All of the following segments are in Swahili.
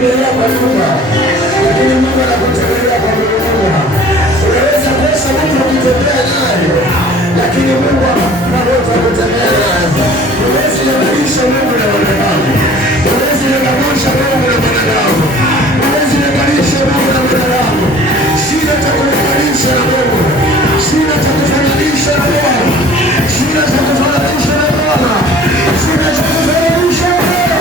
kutembelea kwa nyumba, lakini Mungu anakutembelea kwa huruma. Unaweza pesa Mungu akitembea nayo, lakini Mungu anakutembelea nayo. Huwezi linganisha Mungu na wanadamu, huwezi linganisha Mungu na wanadamu, huwezi linganisha Mungu na wanadamu. Sina cha kulinganisha na Mungu, sina cha kufananisha na Bwana, sina cha kufananisha na Bwana, sina cha kufananisha na Bwana.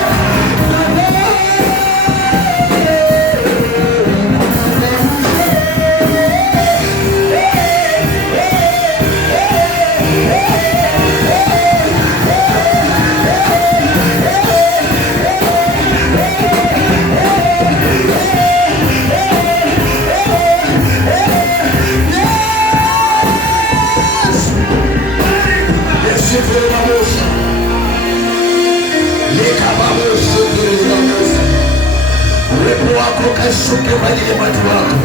Uwepo wako kashuke kwa ajili ya watu wako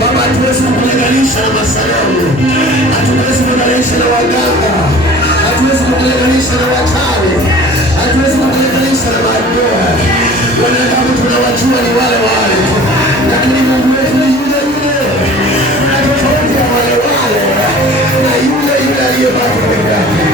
Baba. Hatuwezi kukulinganisha na masanamu, hatuwezi kukulinganisha na waganga, hatuwezi kukulinganisha na wachawi, hatuwezi kukulinganisha na madoa. Wanadamu tunawajua ni wale wale, lakini Mungu wetu ni yule yule, na tofauti ya wale wale na yule yule aliyebaki peke yake.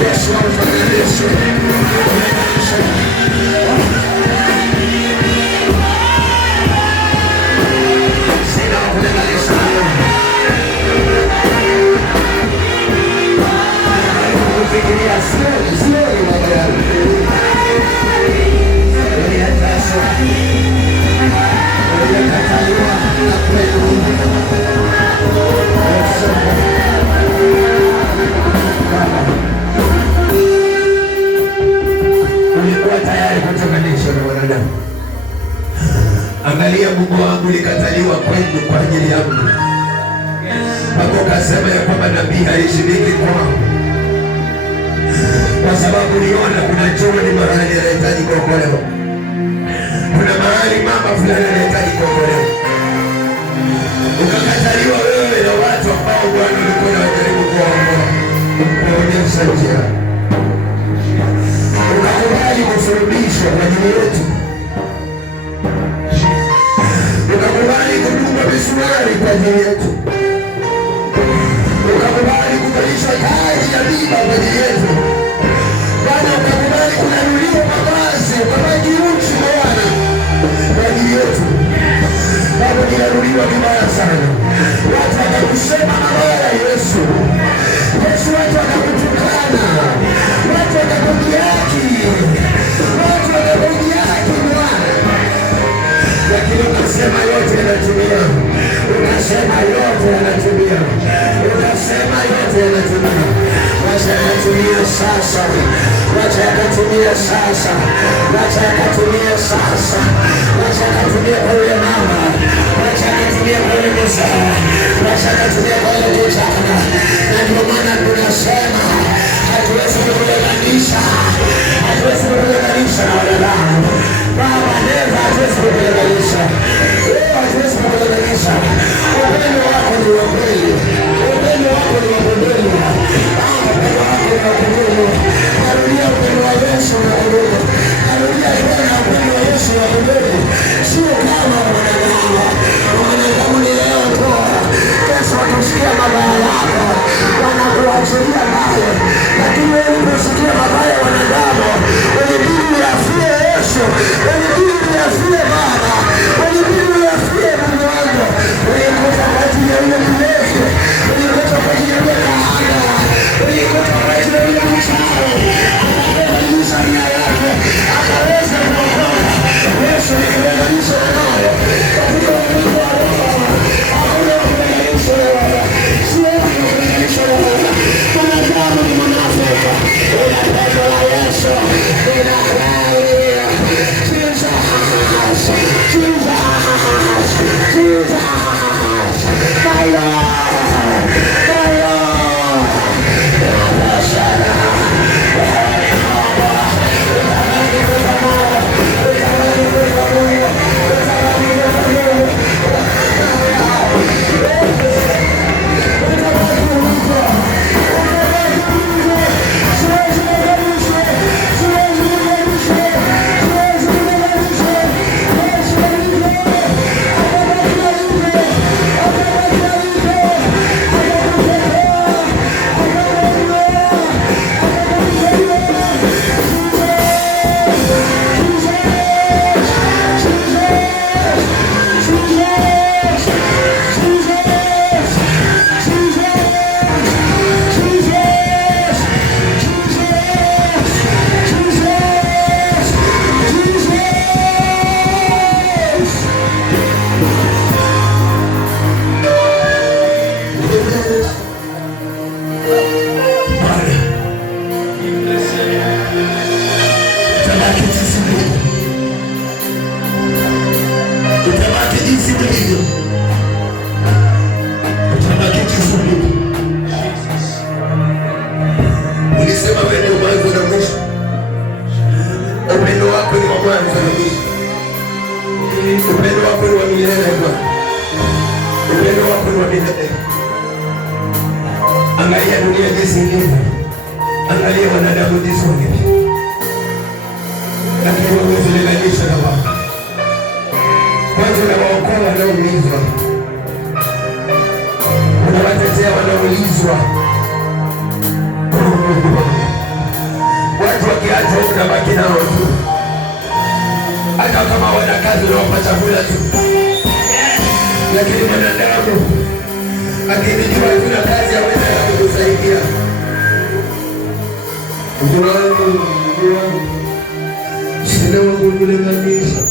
Yesu amtenganishe. Sina kutenganisha. Kufikiria sio baba yangu. Ulikuwa tayari kutenganishwa na wanadamu. Angalia, Mungu wangu likataliwa kwenu kwa ajili yangu. Hapo kasema ya kwamba nabii haishiriki kwangu, kwa sababu niona kuna John mahali anahitaji kuokolewa. Kuna mahali mama fulani anahitaji kuokolewa. Ukakataliwa wewe na watu ambao Bwana ulikuwa unajaribu kuonyesha njia. Ukakubali kusulubishwa kwa ajili yetu. Ukakubali kudungwa misumari kwa ajili yetu. Ukakubali kuvalishwa taji ya miiba kwa ajili yetu. Bwana, ukakubali kununuliwa mavazi, ukabaki uchi Bwana kwa ajili yetu. Baba, ninanuliwa vibaya sana. Watu wakakusema mabaya Yesu. Yesu, watu wakakutukana. Watu wakakudhihaki. Watu wakakudhihaki Bwana. Lakini ukasema yote yanatimia. Ukasema yote yanatimia. Ukasema yote yanatimia. Wacha yakatimia sasa. Wacha yakatimia sasa. Wacha yakatimia sasa. Wacha yakatimia kwa yule mama. Wacha yakatimia kwa yule mzee. Wacha yakatimia kwa yule kijana. Na ndio maana tunasema hatuwezi kukulinganisha. Hatuwezi kukulinganisha na wanadamu. Baba, neva hatuwezi kukulinganisha. Hatuwezi kukulinganisha. Upendo wako ni wa kweli. Upendo wako ni wa kweli. Upendo wako ni wa kweli. Narudia upendo wa Yesu na kweli. Narudia tena upendo wa Yesu na kweli. Sio kama wanadamu. Wanadamu ni leo tu. Kesho wakisikia mabaya yako wanakuachilia naye. Lakini wewe unaposikia mabaya wanadamu, ulibidi yafie Yesu. Ulibidi yafie Baba. Ulibidi yafie Mungu wangu. Ulikufa kwa ajili ya yule mlevi. Ulikufa kwa ajili ya yule kahaba. Ulikufa kwa ajili ya yule mchawi. Akabadilisha nia yake. Akaweza kuokoka. Yesu nikuunganisha naye. Katika ulimwengu wa roho. Hakuna kuunganisha naye. Siwezi kuunganisha naye. Mwanadamu ni mwanafiki. Ila pendo la Yesu linakualia. Jesus. Jesus. Jesus. My Lord. My Lord. Upendo wako ni wa milele Bwana. Upendo wako ni wa milele. Angalia dunia jinsi ilivyo. Angalia wanadamu jinsi walivyo. Lakini wewe usilinganishe na wao. Kwanza unawaokoa wanaoumizwa. Unawatetea wanaoulizwa. wana kazi unawapa chakula tu, lakini mwanadamu akijijua kuna kazi hawezi kukusaidia. Sina wakukulinganisha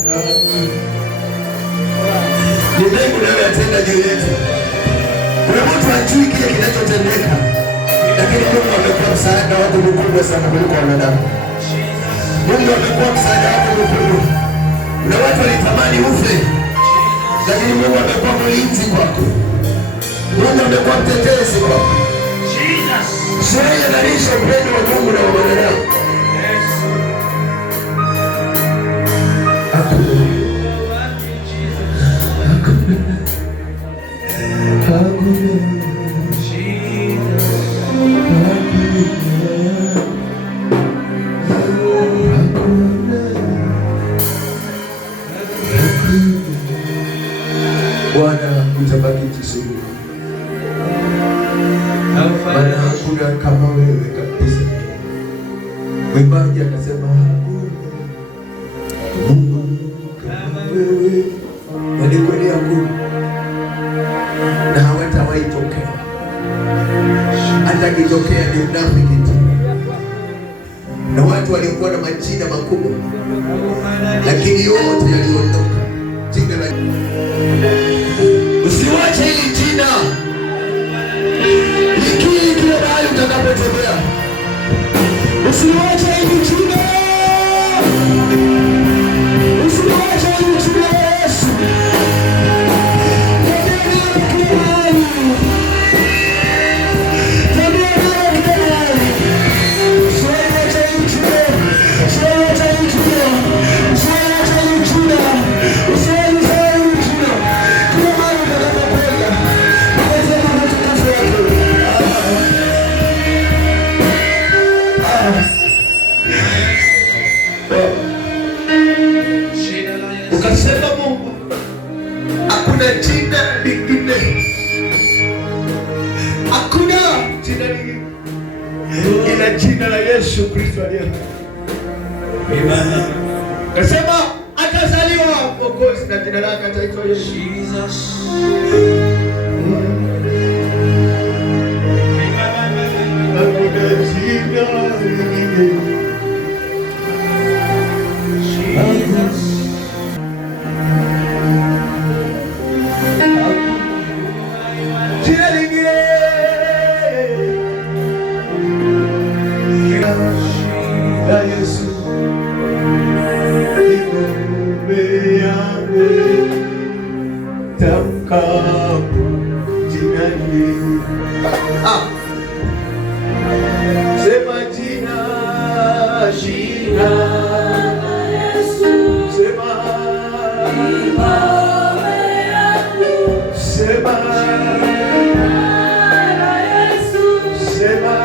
ni mengi unayotenda juu yetu. Kuna mtu hajui kile kinachotendeka, lakini Mungu amekuwa msaada wako mkubwa sana kuliko wanadamu. Mungu amekuwa msaada wako mkubwa. Kuna watu walitamani ufe, lakini Mungu amekuwa mlinzi kwako. Mungu amekuwa mtetezi kwako. Siwezi kulinganisha upendo wa Mungu na wanadamu. Bwana utabaki kisiri, maana hakuna kama wewe kabisa. Mwimbaji akasema Mungu kama wewe, ni kweli hakuna na hawatawahi tokea. Hata kitokea ni unafiki tu, na watu waliokuwa na majina makubwa, lakini yote yaliondoka. Jina la usiwache hili jina likili kila mahali utakapotembea. Usiwache hili jina, usiwache hili jina Yesu. Ukasema Mungu, hakuna jina lingine, hakuna jina lingine ila jina la Yesu Kristo aliye hai. Ukasema atazaliwa Mwokozi na jina lake ataitwa Yesu. Hakuna jina lingine. Sema jina, jina Yesu. Sema sema Yesu. Sema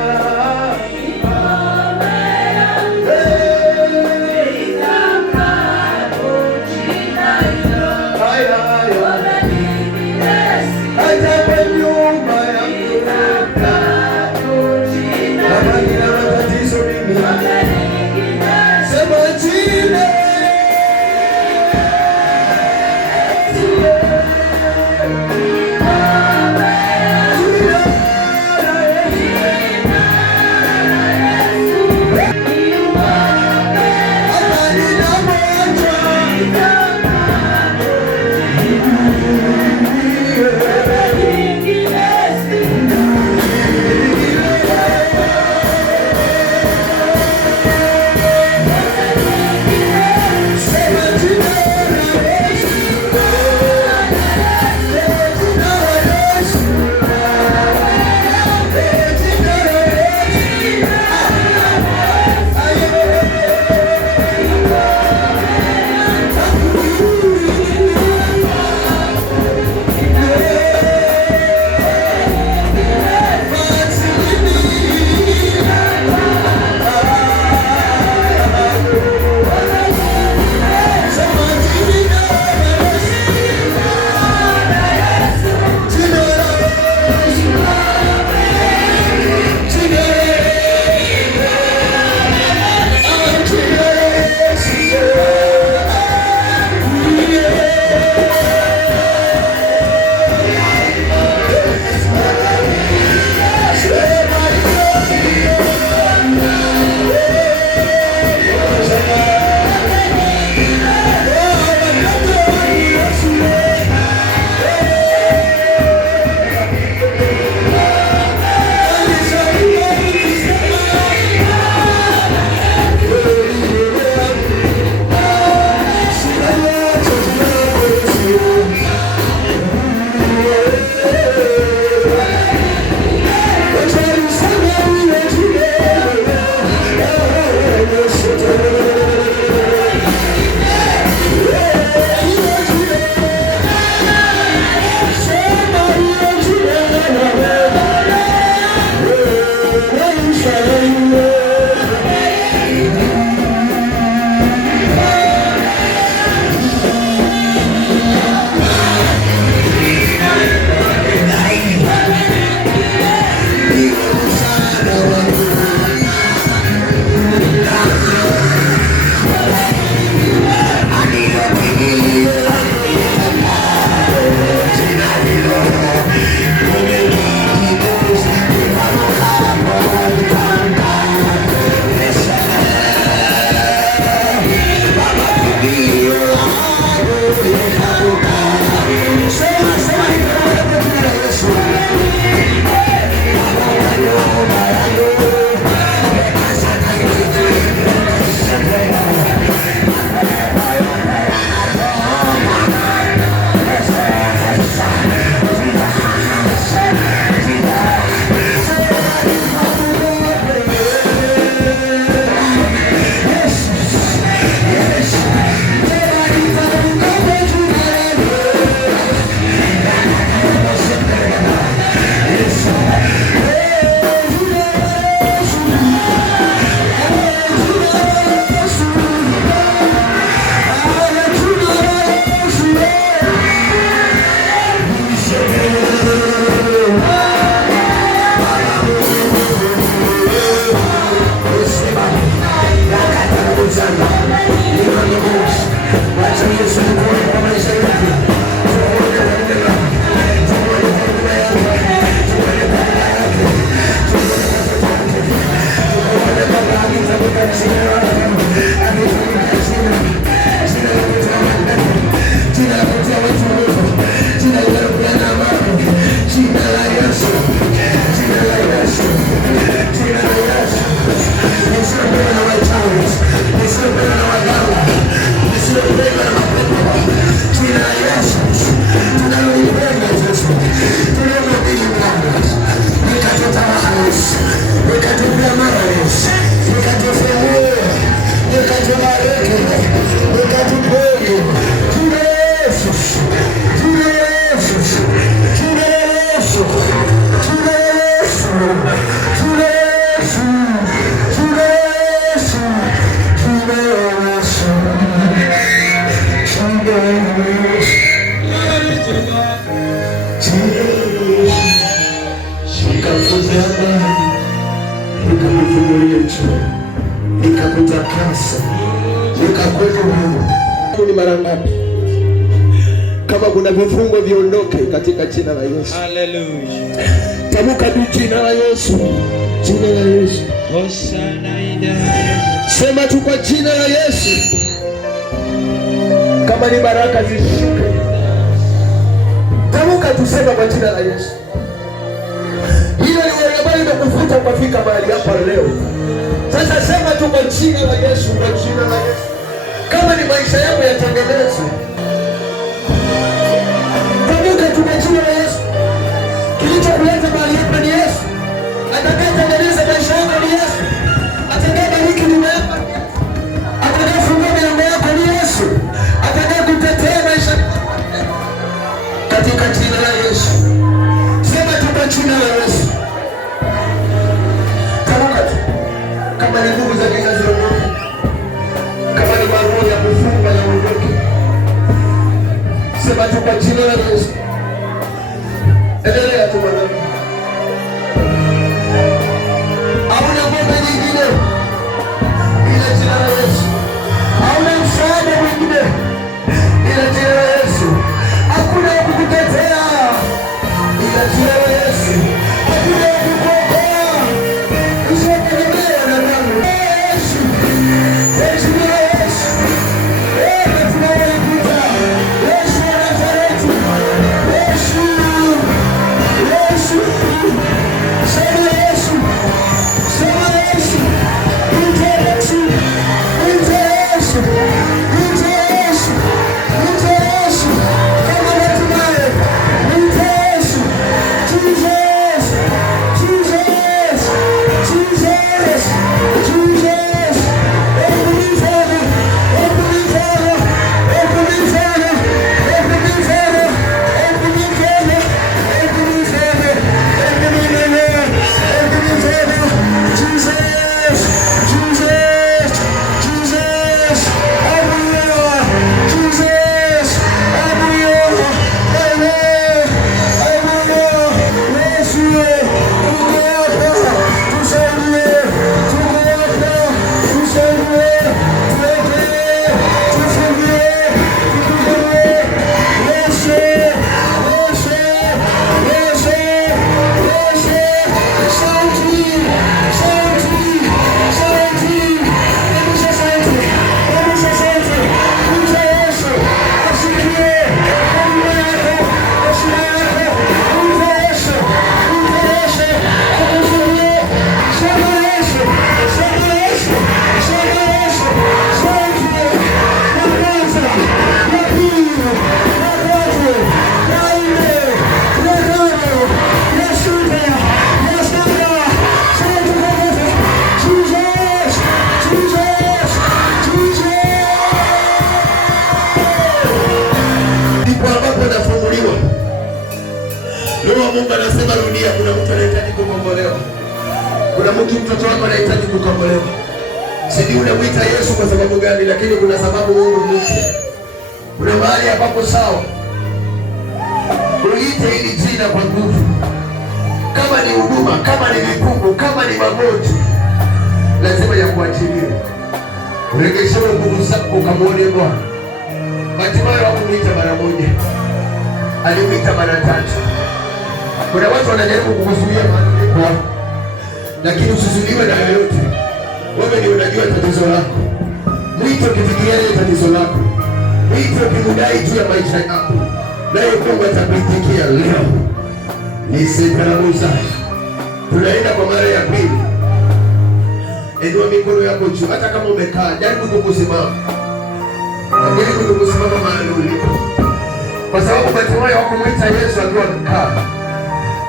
Nikakutakasa, nikakuweka huru. Ni mara ngapi? Kama kuna vifungo viondoke katika jina la Yesu. Haleluya. Tamka jina la Yesu. Jina la Yesu. Sema tu kwa jina la Yesu. Kama ni baraka zishuke. Tamka tuseme kwa jina la Yesu. Hiyo ni wewe ambaye umekufuta kufika mahali hapa leo. Sasa sema tu kwa jina la Yesu, kwa jina la Yesu. Kama ni maisha yako yatengenezwe. Tamka tu kwa jina la Yesu. Kilichokuleta mahali hapa ni Yesu. Atakayetengeneza maisha yako ni Yesu. Atakayebariki nyumba yako ni Yesu. Atakayefungua milango yako ni Yesu. Atakayekutetea maisha yako katika jina la Yesu. Sema tu kwa jina la Yesu. Tamka tu. Kama ni nguvu za giza ziondoke, kama ni maroho ya kufunga yaondoke, sema tu kwa jina la Yesu. Endelea tu mwanangu. Hauna ngome nyingine ila jina la Yesu. Hauna msaada mwingine ila jina la Yesu. Hakuna wa kukutetea ila jina la Yesu. Hakuna wa kukuokoa. Mungu anasema rudia, kuna mtu anahitaji kukombolewa. Kuna mtoto wako anahitaji kukombolewa. Sijui unamwita Yesu kwa sababu gani, lakini kuna sababu Mungu mwite. Kuna mahali ambapo sawa uite hili jina kwa nguvu. Kama ni huduma, kama ni vifungo, kama ni magonjwa, lazima yakuachilie. Uregeshewe nguvu zako ukamwone Bwana. Hatimaye hakumwita mara moja, alimwita mara tatu. Kuna watu wanajaribu kukuzuia mahali kwa, lakini usizuiwe na yoyote. Wewe ni unajua tatizo lako. Mwite ukifikiria ile tatizo lako. Mwite ukimdai juu ya maisha yako. Naye Mungu atakuitikia leo. Ni sikaramuza. Tunaenda kwa mara ya pili. Inua mikono yako juu. Hata kama umekaa, jaribu kusimama. Jaribu kusimama mahali ulipo. Kwa sababu Bartimayo hakumwita Yesu akiwa amekaa.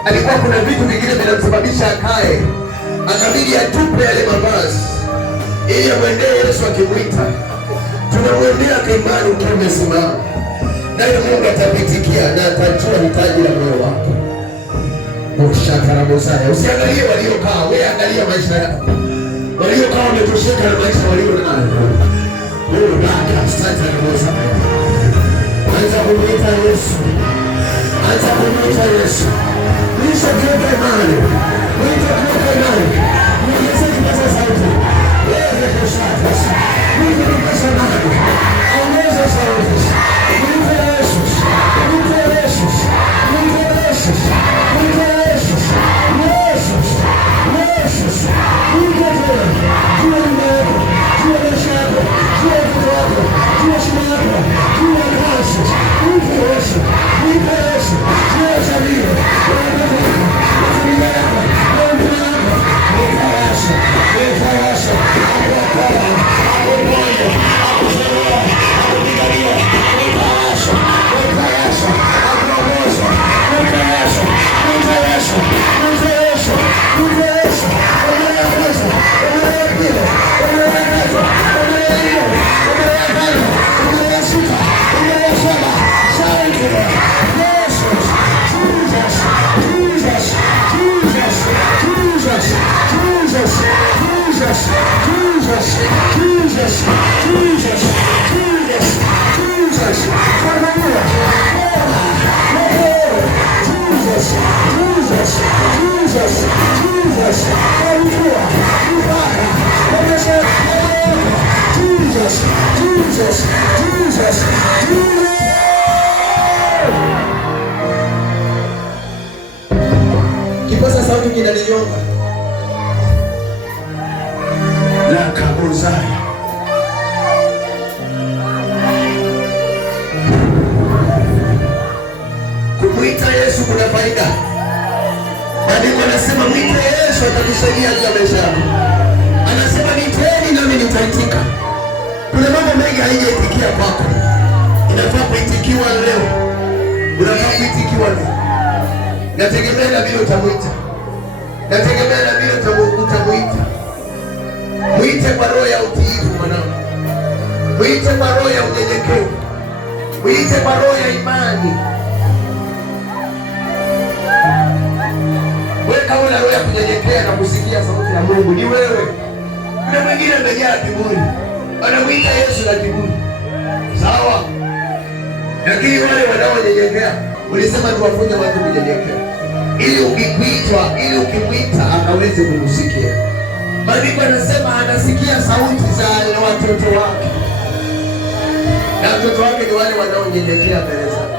Alikuwa kuna vitu vingine vinamsababisha akae. Akabidi atupe yale mavazi ili amwendee Yesu akimwita. tunamwendea kwa imani ukiwa umesimama, naye Mungu atapitikia na atajua hitaji la moyo wako. Ushakarabosaya, usiangalie waliokaa, wewe angalia maisha yako. Waliokaa wametosheka na maisha walio nayo. Wewe baka sasa na Musa. Anza kumwita Yesu. Anza kumwita Yesu. Nisha kiweka imani. Mwita kiweka imani. Mwite kipaza sauti. Wewe kushata. Mwite kipaza nani. Ongeza sauti. Mwite Yesu. Mwite Yesu. Mwite Yesu. Mwite Yesu. Yesu. Yesu. Mwite Yesu. Jua mbele. Jua mashaka. Jua kutoka. Jua shimaka. Jua kasi. Mwite Yesu. Mwite Yesu. Jua shabiri. Kipaza sauti kinaninyonga. La kabuzaya. Kumwita Yesu kuna faida. Maandiko yanasema mwite Yesu atakusaidia katika maisha yako. Anasema niteni nami nitaitika. Kuna mambo mengi haijaitikia kwako. Inafaa kuitikiwa leo. Unafaa kuitikiwa leo. Nategemea na vile utamuita. Nategemea na vile utamuita. Mwite kwa roho ya utiifu mwanangu. Mwite kwa roho ya unyenyekevu. Mwite kwa roho ya imani. Wewe kama una roho ya kunyenyekea na kusikia sauti ya Mungu ni wewe. Kuna mwingine amejaa kiburi. Anamwita Yesu na kiburi. Sawa? Lakini wale wanaonyenyekea, ulisema tuwafunze watu kunyenyekea. Ili ukimwita akaweze kukusikia. Maandiko yanasema anasikia sauti za watoto wake. Na watoto wake ni wale wanaonyenyekea mbele zake.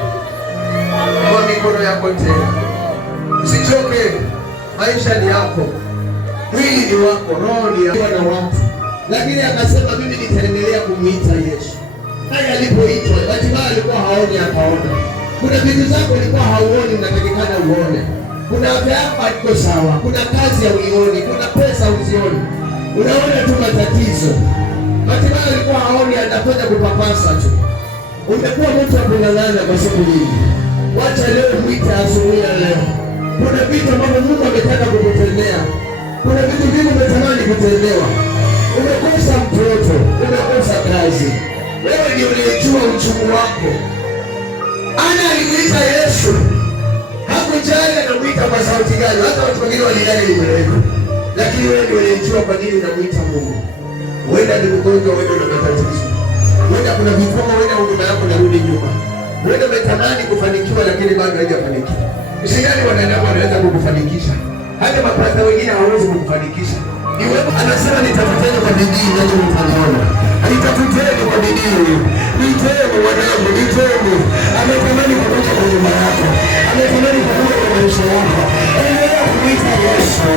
Kwa mikono yako tena. Usichoke. Maisha ni yako. Mwili ni wako, roho ni yako na watu. Lakini akasema mimi nitaendelea kumwita Yesu. Naye alipoitwa, Fatima alikuwa haoni akaona. Kuna vitu zako ulikuwa hauoni unatakikana uone. Kuna afya yako iko sawa, kuna kazi ya uioni, kuna pesa uzioni. Unaona tu matatizo. Fatima alikuwa haoni anakwenda kupapasa tu. Umekuwa mtu wa kung'ang'ana kwa siku nyingi. Wacha leo mwite asubuhi ya leo. Kuna vitu ambavyo Mungu ametaka kukutendea. Kuna vitu vingi umetamani kutendewa. Umekosa mtoto, umekosa kazi. Wewe ndio unayejua uchungu wako. Ana alimwita Yesu. Hakujali anamwita kwa sauti gani. Hata watu wengine walidai ni mrefu. Lakini wewe ndio unayejua kwa nini unamwita Mungu. Wewe ni mgonjwa, wewe una matatizo. Wewe kuna vifungo, wewe huduma yako inarudi nyuma. Wewe umetamani kufanikiwa lakini bado haijafanikiwa. Mshindani wanadamu wanaweza kukufanikisha. Hata mapasta wengine hawawezi kukufanikisha. Ni wewe anasema nitafuteni kwa bidii nanyi mtaniona. Nitafuteni kwa bidii. Niteni wanangu, niteni. Ametamani kukuja kwa nyumba yako. Ametamani kukuja kwa maisha yako. Endelea kumwita Yesu.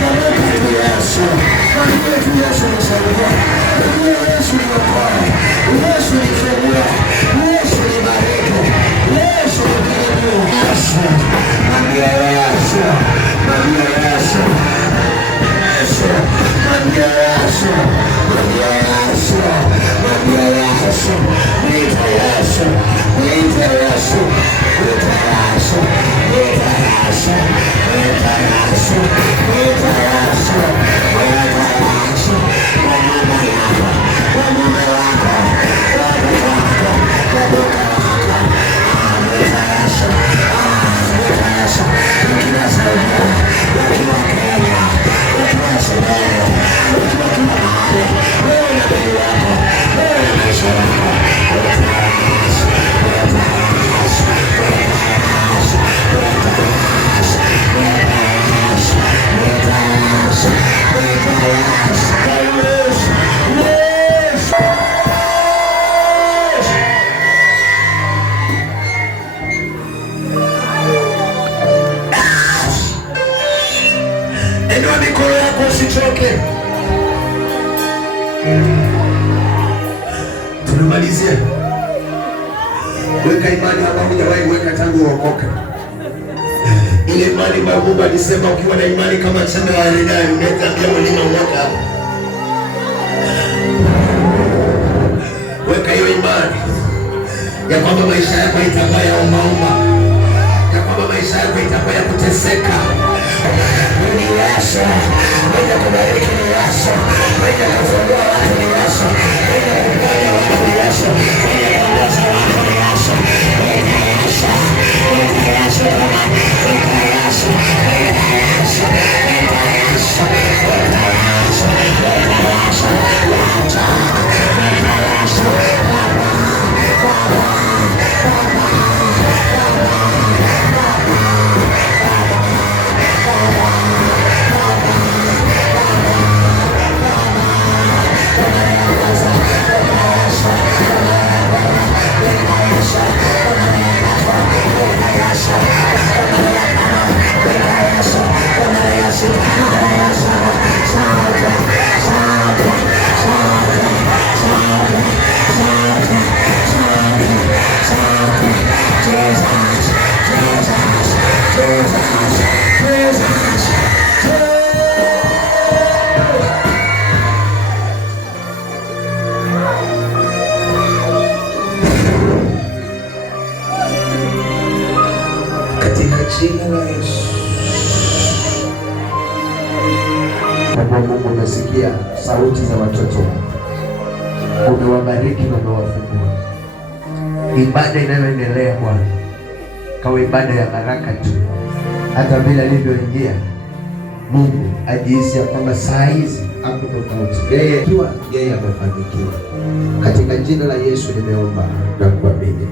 Kamwita Yesu. Kamwita Yesu msaidia. Yesu ni okoa. Yesu ni fungua. Yesu ni baraka. Yesu ni kirimio. Yesu. Mwambie Yesu. Mwambie Yesu. Yesu. Mwambie Yesu. Mwambie Yesu. Mwambie Yesu. Mwite Yesu. Mwite Yesu. Mwite Yesu. Mwite Yesu. Mwite Yesu. Mwite Yesu. Mwite Yesu. Kwa mume wako. Kwa mume wako. Inua mikono yako usichoke. Tunamalizia. Weka imani ambayo hujawahi weka tangu uokoke. Ile imani ambayo Mungu alisema ukiwa na imani kama chembe ya haradali unaweza pia mlima mwaka hapo. Weka hiyo imani ya kwamba maisha yako itakuwa ya ombaomba, ya kwamba maisha yako itakuwa ya kuteseka. Ni Yesu, mwenye kubariki ni Yesu, mwenye kufungua watu ni Yesu, mwenye kuponya watu ni Yesu, mwenye kuongoza watu ni Yesu. Weka Yesu, weka Yesu, weka Yesu, weka Yesu, weka Yesu, weka Yesu, weka Yesu, katika jina la Yesu. Kwa Mungu umesikia sauti za watoto wako, umewabariki na umewafungua. Ibada inayoendelea Bwana kawa ibada ya baraka tu, hata bila alivyoingia Mungu ajihisi ya kwamba saa hizi hapo tofauti, yeye amefanikiwa. Katika jina la Yesu nimeomba na kuamini.